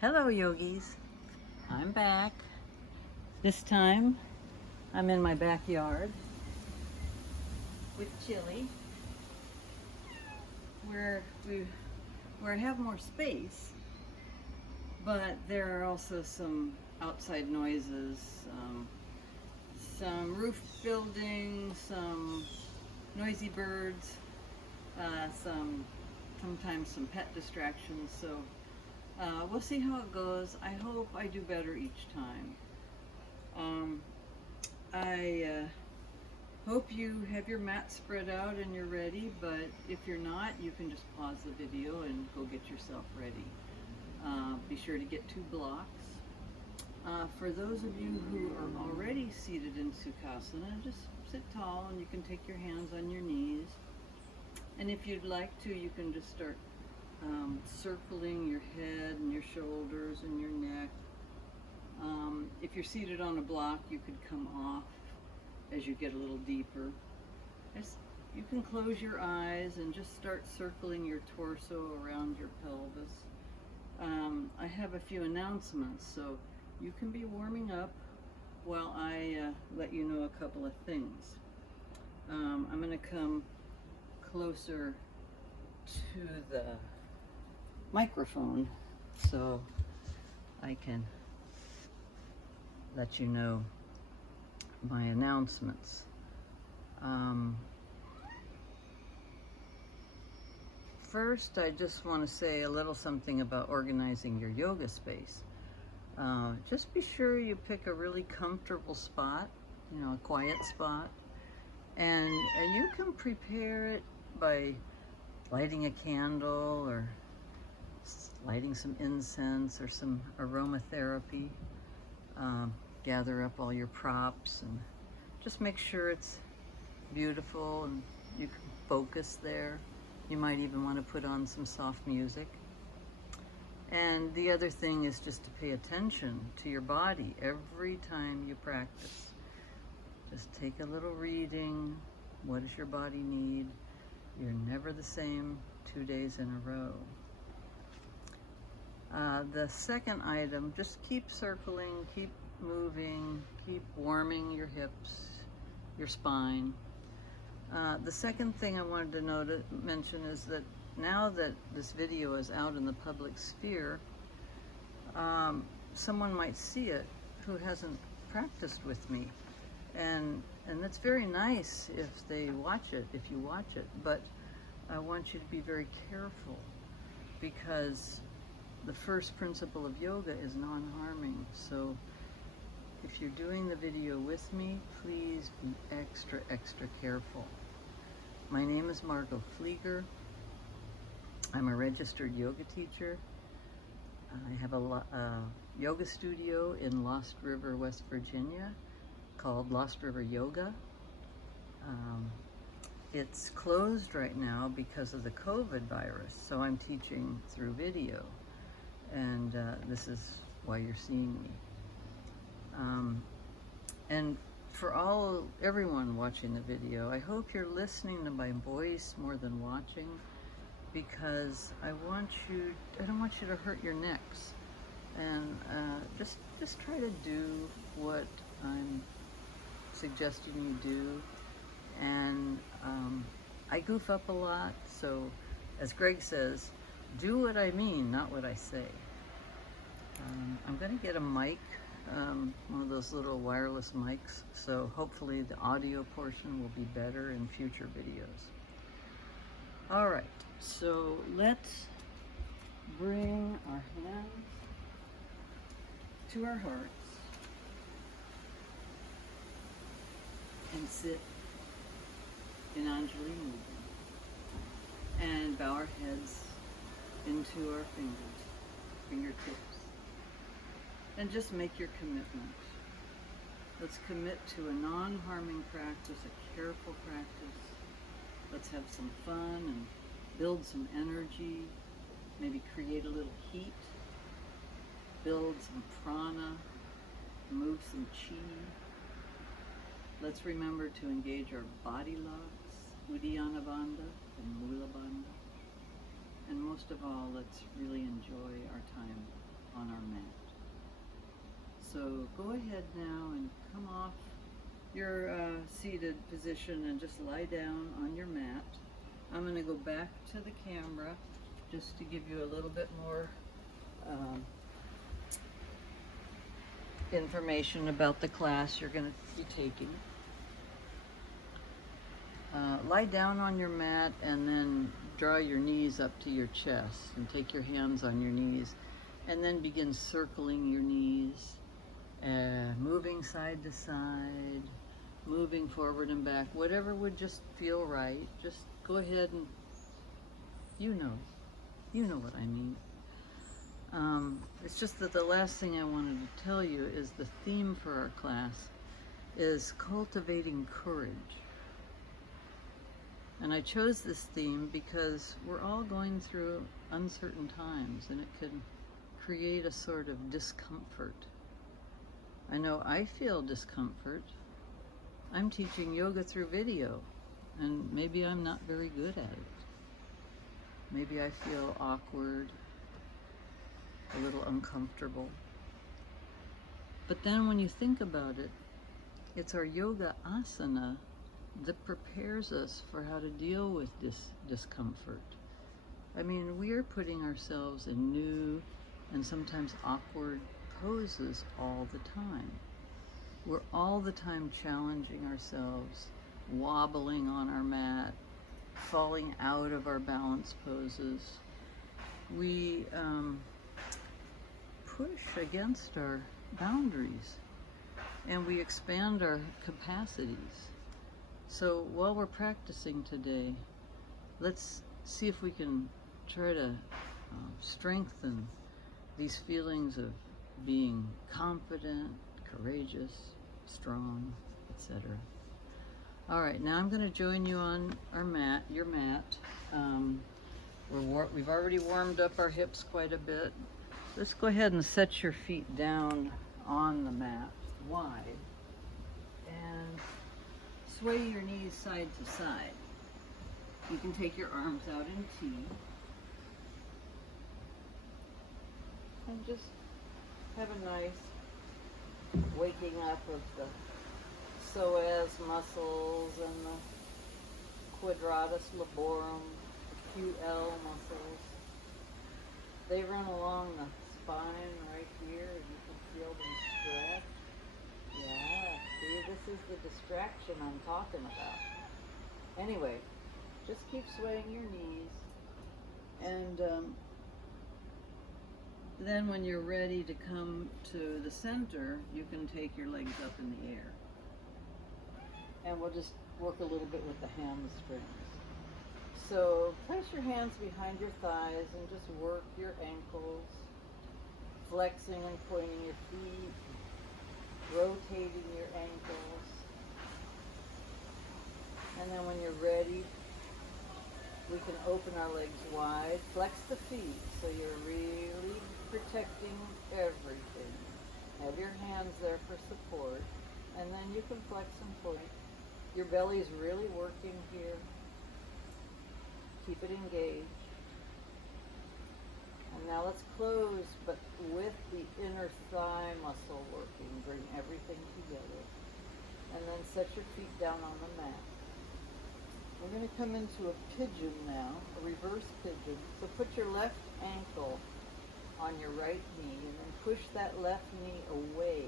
Hello yogis, I'm back. This time I'm in my backyard with Chili where I have more space, but there are also some outside noises, some roof building, some noisy birds, sometimes some pet distractions. So we'll see how it goes. I hope I do better each time. I hope you have your mat spread out and you're ready, but if you're not, you can just pause the video and go get yourself ready. Be sure to get 2 blocks. For those of you who are already seated in Sukhasana, just sit tall and you can take your hands on your knees. And if you'd like to, you can just start circling your head and your shoulders and your neck. If you're seated on a block, you could come off as you get a little deeper. You can close your eyes and just start circling your torso around your pelvis. I have a few announcements, so you can be warming up while I let you know a couple of things. I'm going to come closer to the microphone so I can let you know my announcements. First, I just want to say a little something about organizing your yoga space. Just be sure you pick a really comfortable spot, a quiet spot, and you can prepare it by lighting a candle or lighting some incense or some aromatherapy. Gather up all your props and just make sure it's beautiful and you can focus there. You might even want to put on some soft music. And the other thing is just to pay attention to your body every time you practice. Just take a little reading. What does your body need? You're never the same 2 days in a row. The second item, just keep circling, keep moving, keep warming your hips, your spine. The second thing I wanted to mention is that now that this video is out in the public sphere, someone might see it who hasn't practiced with me. And that's very nice if they watch it, if you watch it, but I want you to be very careful because the first principle of yoga is non-harming. So if you're doing the video with me, please be extra, extra careful. My name is Margo. I'm a registered yoga teacher. I have a yoga studio in Lost River, West Virginia called Lost River Yoga. It's closed right now because of the COVID virus, so I'm teaching through video. And this is why you're seeing me. And for everyone watching the video, I hope you're listening to my voice more than watching, because I don't want you to hurt your necks. And just try to do what I'm suggesting you do. And I goof up a lot, so as Greg says, do what I mean, not what I say. I'm going to get a mic, one of those little wireless mics, so hopefully the audio portion will be better in future videos. All right, so let's bring our hands to our hearts and sit in Anjali movement and bow our heads into our fingertips, and just make your commitment. Let's commit to a non-harming practice, a careful practice. Let's have some fun and build some energy, maybe create a little heat, build some prana, move some chi. Let's remember to engage our body locks, Uddiyana Bandha and Mula Bandha. And most of all, let's really enjoy our time on our So go ahead now and come off your seated position and just lie down on your mat. I'm going to go back to the camera just to give you a little bit more information about the class you're going to be taking. Lie down on your mat and then draw your knees up to your chest and take your hands on your knees and then begin circling your knees, moving side to side, moving forward and back, whatever would just feel right. Just go ahead and you know what I mean. It's just that the last thing I wanted to tell you is the theme for our class is cultivating courage. And I chose this theme because we're all going through uncertain times and it can create a sort of discomfort. I know I feel discomfort. I'm teaching yoga through video and maybe I'm not very good at it. Maybe I feel awkward, a little uncomfortable. But then when you think about it, it's our yoga asana that prepares us for how to deal with this discomfort. I mean, we are putting ourselves in new and sometimes awkward poses all the time. We're all the time challenging ourselves, wobbling on our mat, falling out of our balance poses. We push against our boundaries and we expand our capacities. So while we're practicing today, let's see if we can try to strengthen these feelings of being confident, courageous, strong, etc. All right, now I'm going to join you on our mat, your mat. We've already warmed up our hips quite a bit. Let's go ahead and set your feet down on the mat wide and sway your knees side to side. You can take your arms out in T and just have a nice waking up of the psoas muscles and the quadratus laborum, the QL muscles. They run along the spine right here, and you can feel them stretch. Yeah, see, this is the distraction I'm talking about. Anyway, just keep swaying your knees, and then when you're ready to come to the center, you can take your legs up in the air. And we'll just work a little bit with the hamstrings. So place your hands behind your thighs and just work your ankles, flexing and pointing your feet, rotating your ankles. And then when you're ready, we can open our legs wide, flex the feet so you're really protecting everything. Have your hands there for support, and then you can flex and point. Your belly's really working here. Keep it engaged. And now let's close, but with the inner thigh muscle working. Bring everything together. And then set your feet down on the mat. We're going to come into a pigeon now, a reverse pigeon. So put your left ankle on your right knee and then push that left knee away.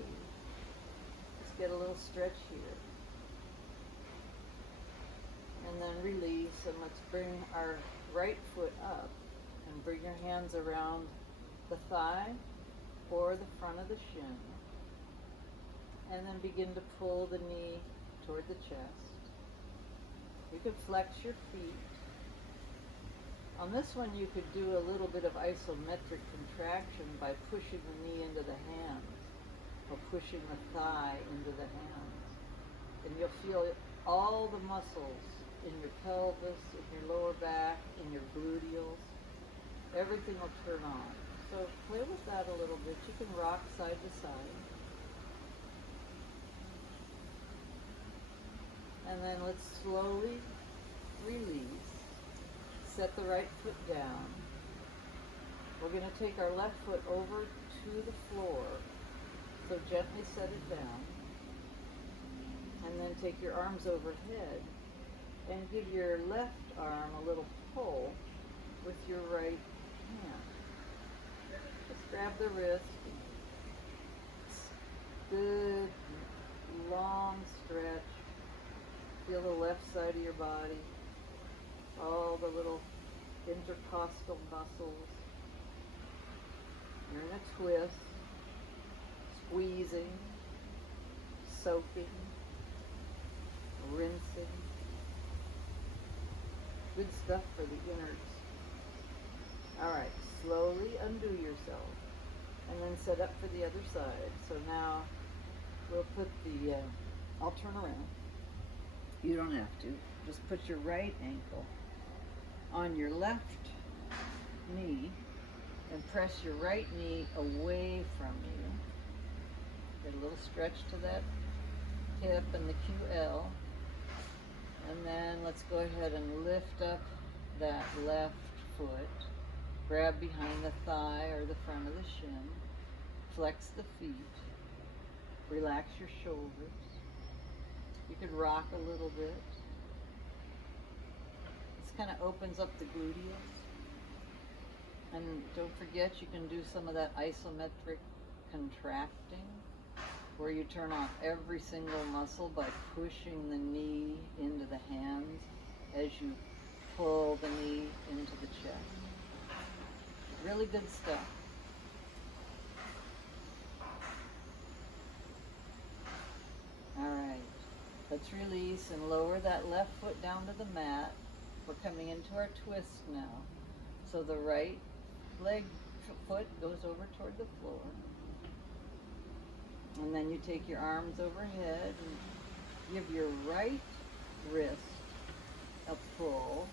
Let's get a little stretch here. And then release, and let's bring our right foot up and bring your hands around the thigh or the front of the shin. And then begin to pull the knee toward the chest. You could flex your feet. On this one you could do a little bit of isometric contraction by pushing the knee into the hands or pushing the thigh into the hands. And you'll feel all the muscles in your pelvis, in your lower back, in your gluteals. Everything will turn on. So play with that a little bit. You can rock side to side. And then let's slowly release. Set the right foot down. We're going to take our left foot over to the floor. So gently set it down. And then take your arms overhead and give your left arm a little pull with your right hand. Just grab the wrist. Good, long stretch. Feel the left side of your body. All the little intercostal muscles. You're in a twist. Squeezing. Soaking. Rinsing. Good stuff for the innards. Alright, slowly undo yourself. And then set up for the other side. So now we'll put the, I'll turn around. You don't have to. Just put your right ankle on your left knee and press your right knee away from you. Get a little stretch to that hip and the QL. And then let's go ahead and lift up that left foot. Grab behind the thigh or the front of the shin. Flex the feet. Relax your shoulders. You could rock a little bit. This kind of opens up the gluteus. And don't forget, you can do some of that isometric contracting, where you turn off every single muscle by pushing the knee into the hands as you pull the knee into the chest. Really good stuff. Alright, let's release and lower that left foot down to the mat. We're coming into our twist now. So the right foot goes over toward the floor. And then you take your arms overhead and give your right wrist a pull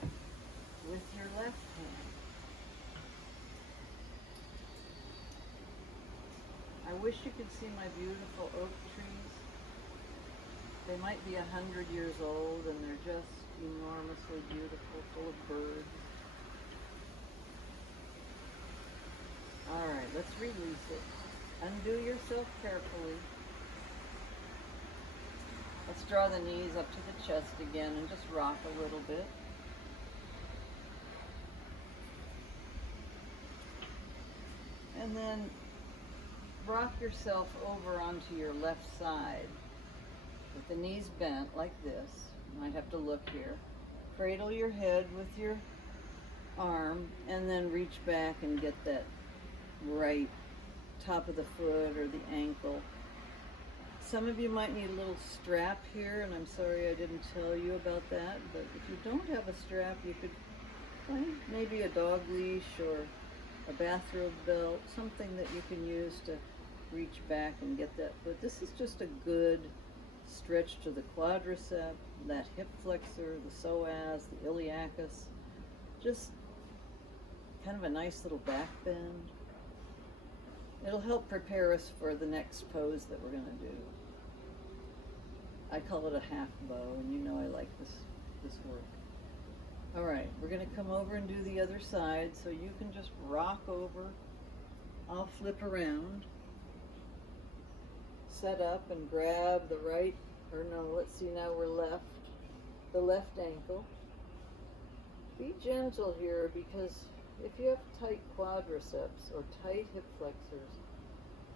with your left hand. I wish you could see my beautiful oak trees. They might be 100 years old and they're just enormously beautiful, full of birds. Alright, let's release it. Undo yourself carefully. Let's draw the knees up to the chest again and just rock a little bit. And then rock yourself over onto your left side with the knees bent like this. You might have to look here. Cradle your head with your arm and then reach back and get that right top of the foot or the ankle. Some of you might need a little strap here, and I'm sorry I didn't tell you about that, but if you don't have a strap, you could find maybe a dog leash or a bathrobe belt, something that you can use to reach back and get that foot. This is just a good stretch to the quadricep, that hip flexor, the psoas, the iliacus. Just kind of a nice little back bend. It'll help prepare us for the next pose that we're going to do. I call it a half bow, and you know I like this work. All right, we're going to come over and do the other side, so you can just rock over. I'll flip around, set up and grab the right, or no, let's see, now we're left, the left ankle. Be gentle here, because if you have tight quadriceps or tight hip flexors,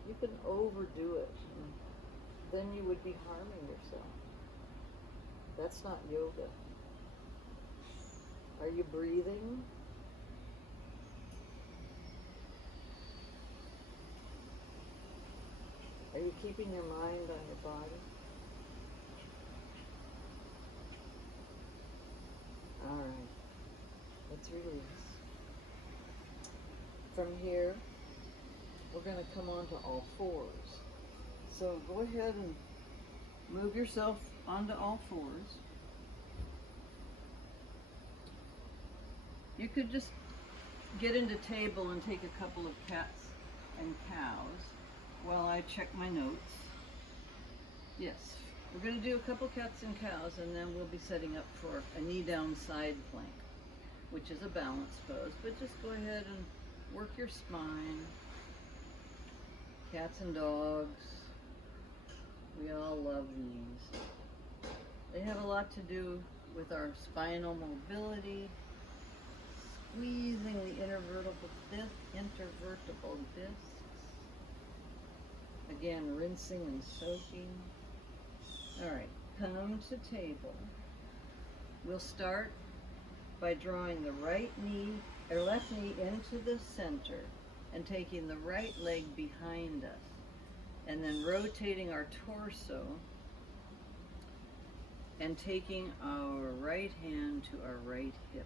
you can overdo it. And then you would be harming yourself. That's not yoga. Are you breathing? Are you keeping your mind on your body? All right. Let's release. From here, we're going to come onto all fours. So go ahead and move yourself onto all fours. You could just get into table and take a couple of cats and cows while I check my notes. Yes, we're going to do a couple cats and cows, and then we'll be setting up for a knee down side plank, which is a balance pose. But just go ahead and work your spine. Cats and dogs, We all love these. They have a lot to do with our spinal mobility, squeezing the intervertebral discs. Again, rinsing and soaking. All right, come to table. We'll start by drawing the right knee or left knee into the center and taking the right leg behind us, and then rotating our torso and taking our right hand to our right hip.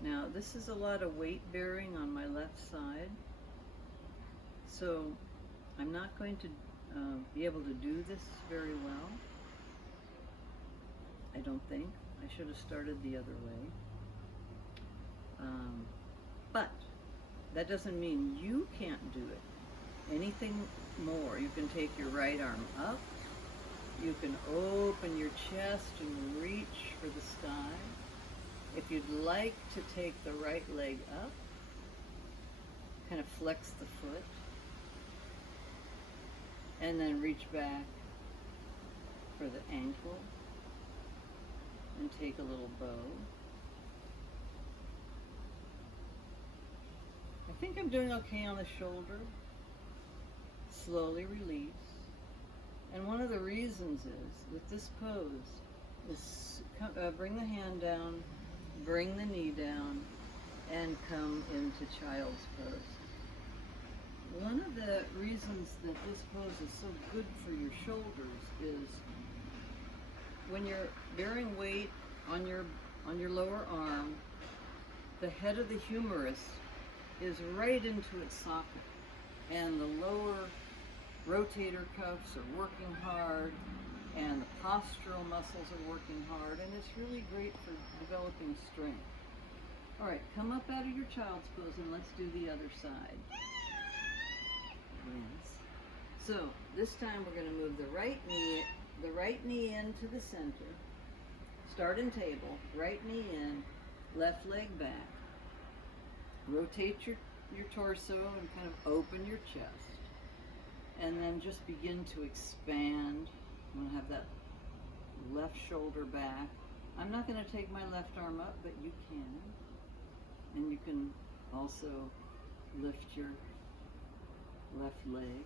Now, this is a lot of weight bearing on my left side, so I'm not going to be able to do this very well. I don't think. I should have started the other way. But that doesn't mean you can't do it. Anything more. You can take your right arm up. You can open your chest and reach for the sky. If you'd like to take the right leg up, kind of flex the foot, and then reach back for the ankle and take a little bow. I think I'm doing okay on the shoulder. Slowly release. And one of the reasons is, with this pose, is bring the hand down, bring the knee down, and come into child's pose. One of the reasons that this pose is so good for your shoulders is when you're bearing weight on your lower arm, the head of the humerus is right into its socket, and the lower rotator cuffs are working hard, and the postural muscles are working hard, and it's really great for developing strength. All right, come up out of your child's pose and let's do the other side. Yes. So this time we're going to move the right knee into the center. Start in table, right knee in, left leg back. Rotate your torso and kind of open your chest. And then just begin to expand. I'm going to have that left shoulder back. I'm not going to take my left arm up, but you can. And you can also lift your left leg.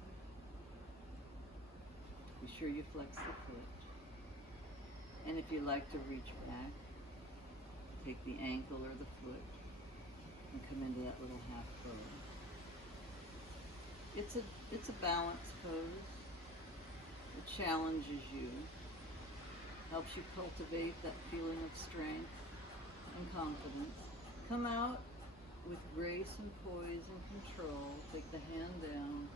Be sure you flex the foot. And if you like to reach back, take the ankle or the foot and come into that little half pose. It's a balance pose. It challenges you, helps you cultivate that feeling of strength and confidence. Come out with grace and poise and control. Take the hand down,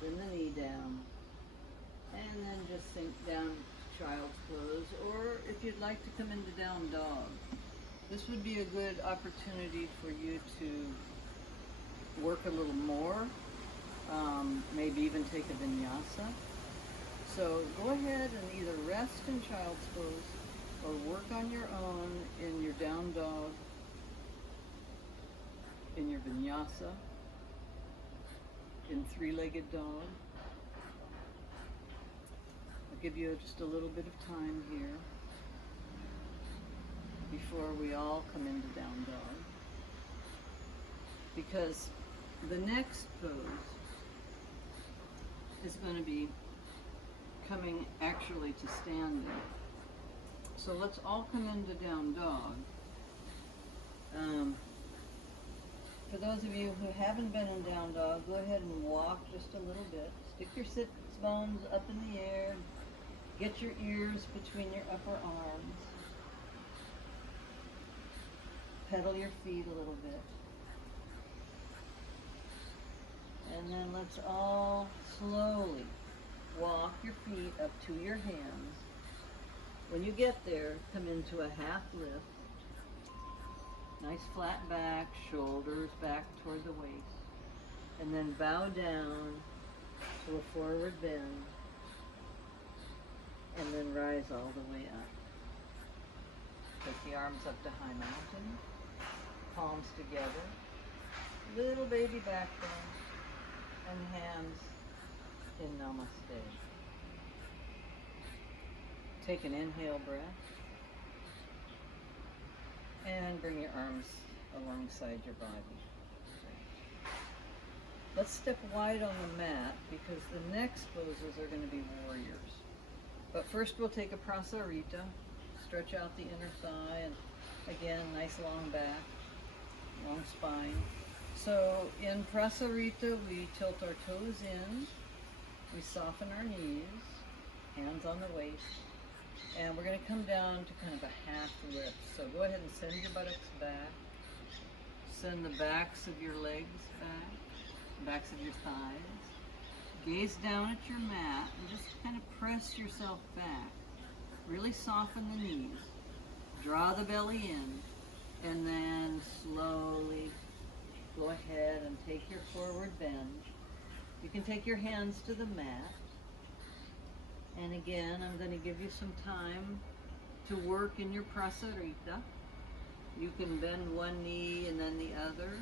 bring the knee down, and then just sink down to child's pose. Or if you'd like to come into down dog, this would be a good opportunity for you to work a little more. Maybe even take a vinyasa. So go ahead and either rest in child's pose or work on your own in your down dog, in your vinyasa, in three-legged dog. I'll give you just a little bit of time here before we all come into down dog, because the next pose is going to be coming actually to standing. So let's all come into down dog. For those of you who haven't been in down dog, go ahead and walk just a little bit. Stick your sits bones up in the air. Get your ears between your upper arms. Pedal your feet a little bit. And then let's all slowly walk your feet up to your hands. When you get there, come into a half lift. Nice flat back, shoulders back toward the waist. And then bow down to a forward bend. And then rise all the way up. Take the arms up to high mountain. Palms together. Little baby back bend. And hands in namaste. Take an inhale breath and bring your arms alongside your body. Let's step wide on the mat because the next poses are going to be warriors. But first we'll take a prasarita, stretch out the inner thigh, and again, nice long back, long spine. So in prasarita, we tilt our toes in, we soften our knees, hands on the waist, and we're going to come down to kind of a half lift. So go ahead and send your buttocks back, send the backs of your legs back, backs of your thighs. Gaze down at your mat and just kind of press yourself back. Really soften the knees. Draw the belly in, and then slowly go ahead and take your forward bend. You can take your hands to the mat. And again, I'm going to give you some time to work in your prasarita. You can bend one knee and then the other.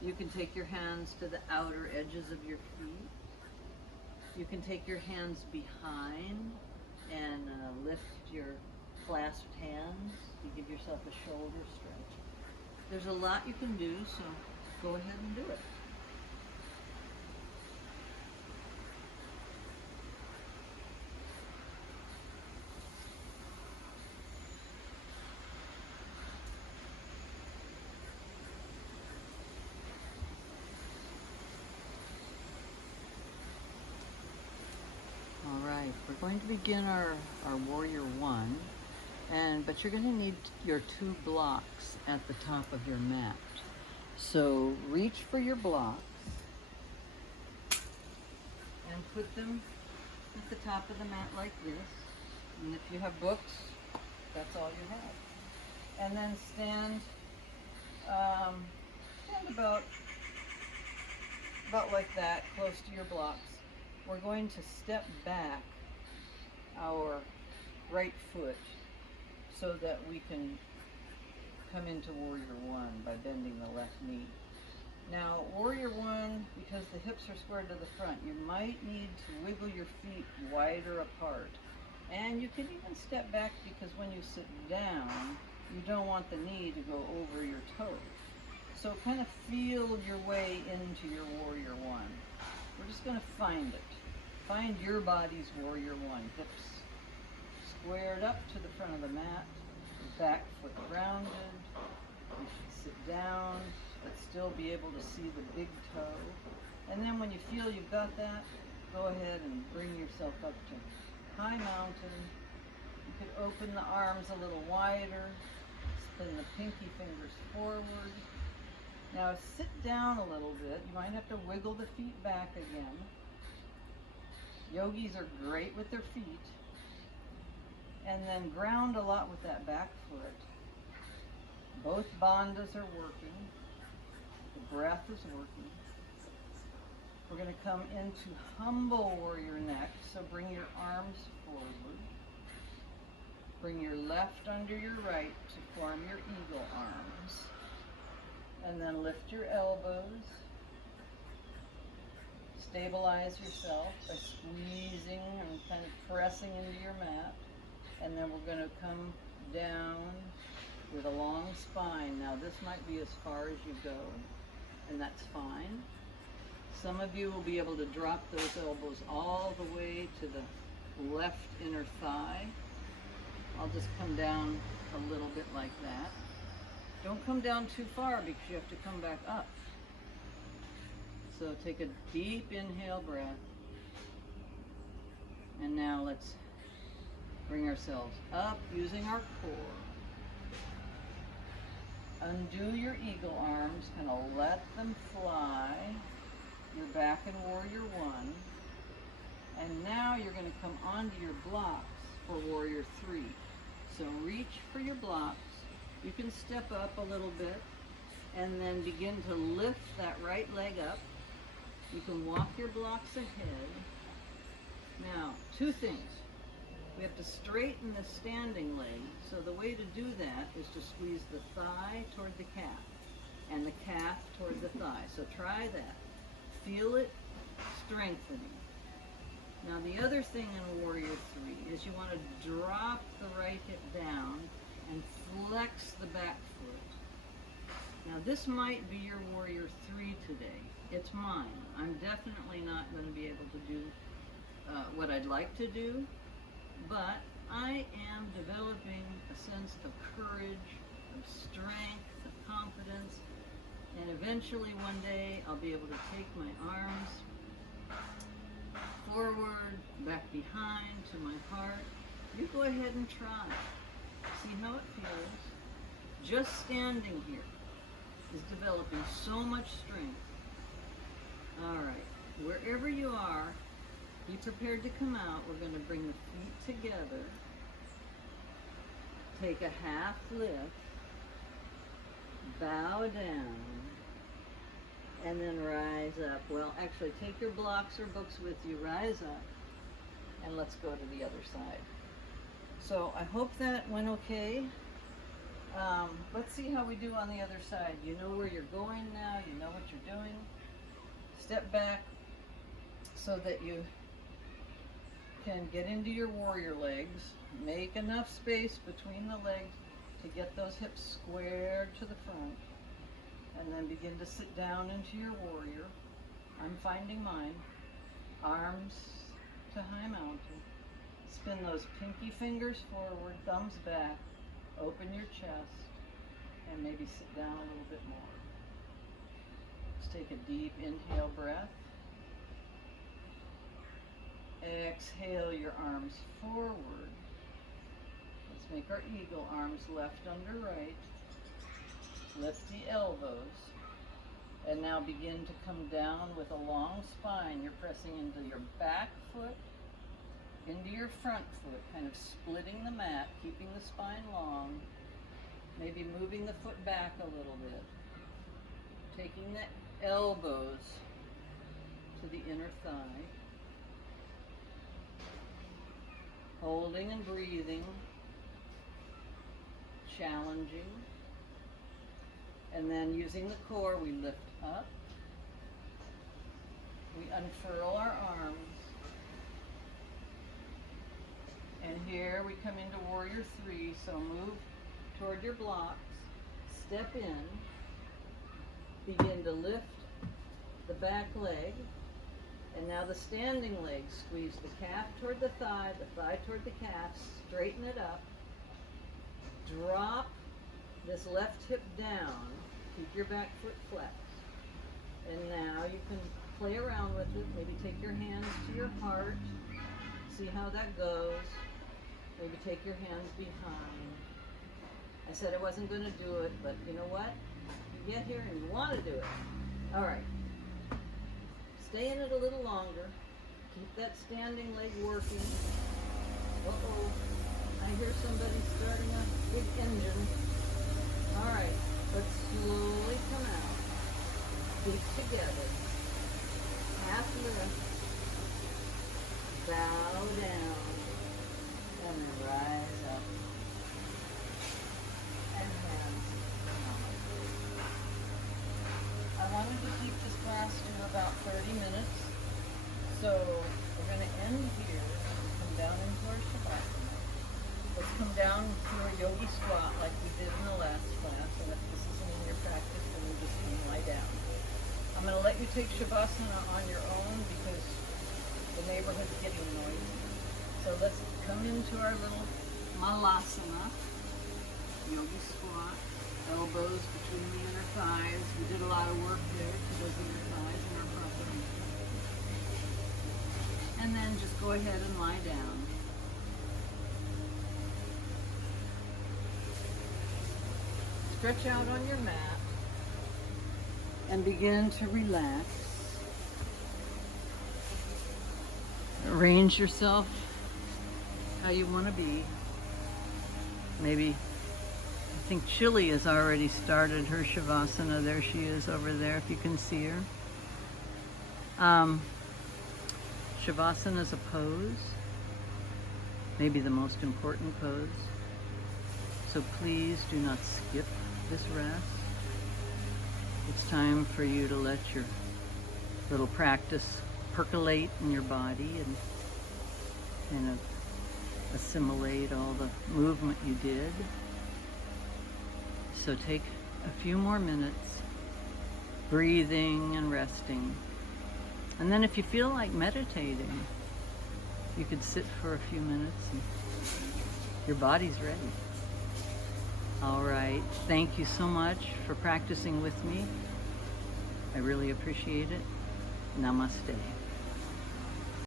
You can take your hands to the outer edges of your feet. You can take your hands behind and lift your clasped hands to give yourself a shoulder stretch. There's a lot you can do, so go ahead and do it. We're going to begin our warrior one, but you're going to need your 2 blocks at the top of your mat. So reach for your blocks and put them at the top of the mat like this. And if you have books, that's all you have. And then stand about like that, close to your blocks. We're going to step back our right foot so that we can come into warrior one by bending the left knee. Now warrior one, because the hips are squared to the front, you might need to wiggle your feet wider apart. And you can even step back because when you sit down, you don't want the knee to go over your toes. So kind of feel your way into your warrior one. We're just going to find it. Find your body's warrior one. Hips squared up to the front of the mat, back foot rounded. You should sit down, but still be able to see the big toe. And then when you feel you've got that, go ahead and bring yourself up to high mountain. You could open the arms a little wider, spin the pinky fingers forward. Now sit down a little bit. You might have to wiggle the feet back again. Yogis are great with their feet. And then ground a lot with that back foot. Both bandhas are working. The breath is working. We're going to come into humble warrior next. So bring your arms forward. Bring your left under your right to form your eagle arms. And then lift your elbows. Stabilize yourself by squeezing and kind of pressing into your mat. And then we're going to come down with a long spine. Now this might be as far as you go, and that's fine. Some of you will be able to drop those elbows all the way to the left inner thigh. I'll just come down a little bit like that. Don't come down too far because you have to come back up. So take a deep inhale breath. And now let's bring ourselves up using our core. Undo your eagle arms, kind of let them fly. You're back in warrior one. And now you're going to come onto your blocks for warrior three. So reach for your blocks. You can step up a little bit and then begin to lift that right leg up. You can walk your blocks ahead. Now, 2 things. We have to straighten the standing leg. So the way to do that is to squeeze the thigh toward the calf and the calf toward the thigh. So try that. Feel it strengthening. Now the other thing in Warrior 3 is you want to drop the right hip down and flex the back foot. Now this might be your Warrior 3 today. It's mine. I'm definitely not going to be able to do what I'd like to do, but I am developing a sense of courage, of strength, of confidence, and eventually one day I'll be able to take my arms forward, back behind, to my heart. You go ahead and try. See how it feels. Just standing here is developing so much strength. All right, wherever you are, be prepared to come out. We're going to bring the feet together. Take a half lift. Bow down. And then rise up. Well, actually, take your blocks or books with you. Rise up. And let's go to the other side. So I hope that went okay. Let's see how we do on the other side. You know where you're going now. You know what you're doing. Step back so that you can get into your warrior legs. Make enough space between the legs to get those hips squared to the front. And then begin to sit down into your warrior. I'm finding mine. Arms to high mountain. Spin those pinky fingers forward, thumbs back. Open your chest. And maybe sit down a little bit more. Let's take a deep inhale breath. Exhale your arms forward. Let's make our eagle, arms left under right. Lift the elbows. And now begin to come down with a long spine. You're pressing into your back foot, into your front foot, kind of splitting the mat, keeping the spine long. Maybe moving the foot back a little bit. Taking the elbows to the inner thigh. Holding and breathing. Challenging. And then using the core, we lift up. We unfurl our arms. And here we come into Warrior 3, so move toward your blocks. Step in. Begin to lift the back leg. And now the standing leg. Squeeze the calf toward the thigh toward the calf. Straighten it up. Drop this left hip down. Keep your back foot flexed. And now you can play around with it. Maybe take your hands to your heart. See how that goes. Maybe take your hands behind. I said I wasn't going to do it, but you know what? You get here and you want to do it. All right. Stay in it a little longer. Keep that standing leg working. Uh-oh. I hear somebody starting a big engine. All right. Let's slowly come out. Feet together. Half lift. Bow down. And then rise up. And hands down. I wanted to keep this class to about 30 minutes. So we're going to end here and come down into our Shavasana. Let's come down to a yogi squat like we did in the last class. And if this isn't in your practice, then we're just going to lie down. I'm going to let you take Shavasana on your own because the neighborhood's getting noisy. So let's come into our little Malasana, yogi squat, elbows between the inner thighs. We did a lot of work there to those inner thighs in our proper. And then just go ahead and lie down. Stretch out on your mat and begin to relax. Arrange yourself how you want to be. Maybe, I think Chili has already started her Shavasana. There she is over there, if you can see her. Shavasana is a pose, maybe the most important pose. So please do not skip this rest. It's time for you to let your little practice percolate in your body and kind of assimilate all the movement you did. So take a few more minutes, breathing and resting. And then if you feel like meditating, you could sit for a few minutes and your body's ready. All right, thank you so much for practicing with me. I really appreciate it. Namaste.